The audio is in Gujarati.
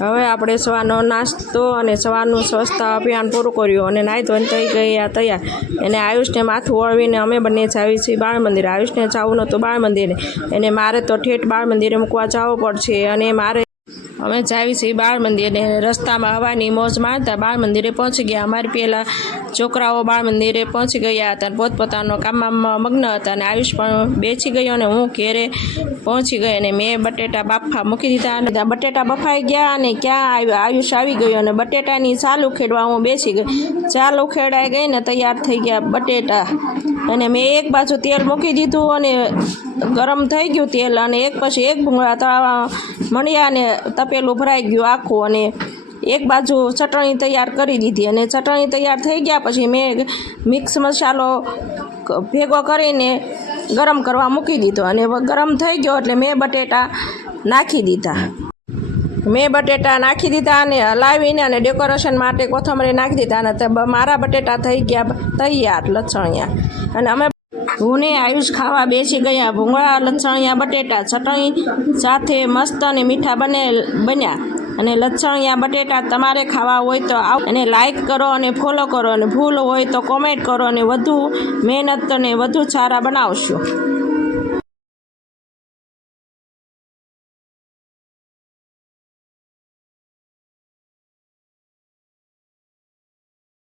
હવે આપણે સવારનો નાસ્તો અને સવારનું સ્વચ્છતા અભિયાન પૂરું કર્યું અને નાહી ધોઈને થઈ ગયા તૈયાર. અને આયુષને માથું વળવીને અમે બંને જાવી છીએ બાળ મંદિરે. આયુષને જવું નહોતું બાળ મંદિરે, અને મારે તો ઠેઠ બાળ મંદિરે મૂકવા જવું પડશે. અને અમે જાવી છીએ બાળ મંદિરે. રસ્તામાં હવાની મોજ મારતા બાળ મંદિરે પહોંચી ગયા. અમારી પહેલાં છોકરાઓ બાળ મંદિરે પહોંચી ગયા હતા, પોતપોતાનો કામમાં મગ્ન હતા. અને આયુષ પણ બેસી ગયો અને હું ઘેરે પહોંચી ગઈ. અને મેં બટેટા બાફા મૂકી દીધા અને બટેટા બફાઈ ગયા. અને ક્યાં આવ્યો આયુષ આવી ગયો અને બટેટાની ચાલ ઉખેડવા હું બેસી ગઈ. ચાલ ઉખેડાઈ ગઈ ને તૈયાર થઈ ગયા બટેટા. અને મેં એક બાજુ તેલ મૂકી દીધું અને ગરમ થઈ ગયું તેલ, અને એક પછી એક ભૂંગળા તળવા મંડ્યા અને તપેલું ભરાઈ ગયું આખું. અને એક બાજુ ચટણી તૈયાર કરી દીધી. અને ચટણી તૈયાર થઈ ગયા પછી મેં મિક્સ મસાલો ભેગો કરીને ગરમ કરવા મૂકી દીધો. અને ગરમ થઈ ગયો એટલે મેં બટેટા નાખી દીધા અને હલાવીને અને ડેકોરેશન માટે કોથમરી નાખી દીધા. અને મારા બટેટા થઈ ગયા તૈયાર લસણિયા. અને અમે હું ને આયુષ ખાવા બેસી ગયા ભૂંગળા લસણિયા બટેટા ચટણી સાથે મસ્ત અને મીઠા બન્યા. અને લસણિયા બટેટા તમારે ખાવા હોય તો આવો અને લાઈક કરો અને ફોલો કરો, અને ભૂલ હોય તો કોમેન્ટ કરો, અને વધુ મહેનત અને વધુ સારા બનાવશું.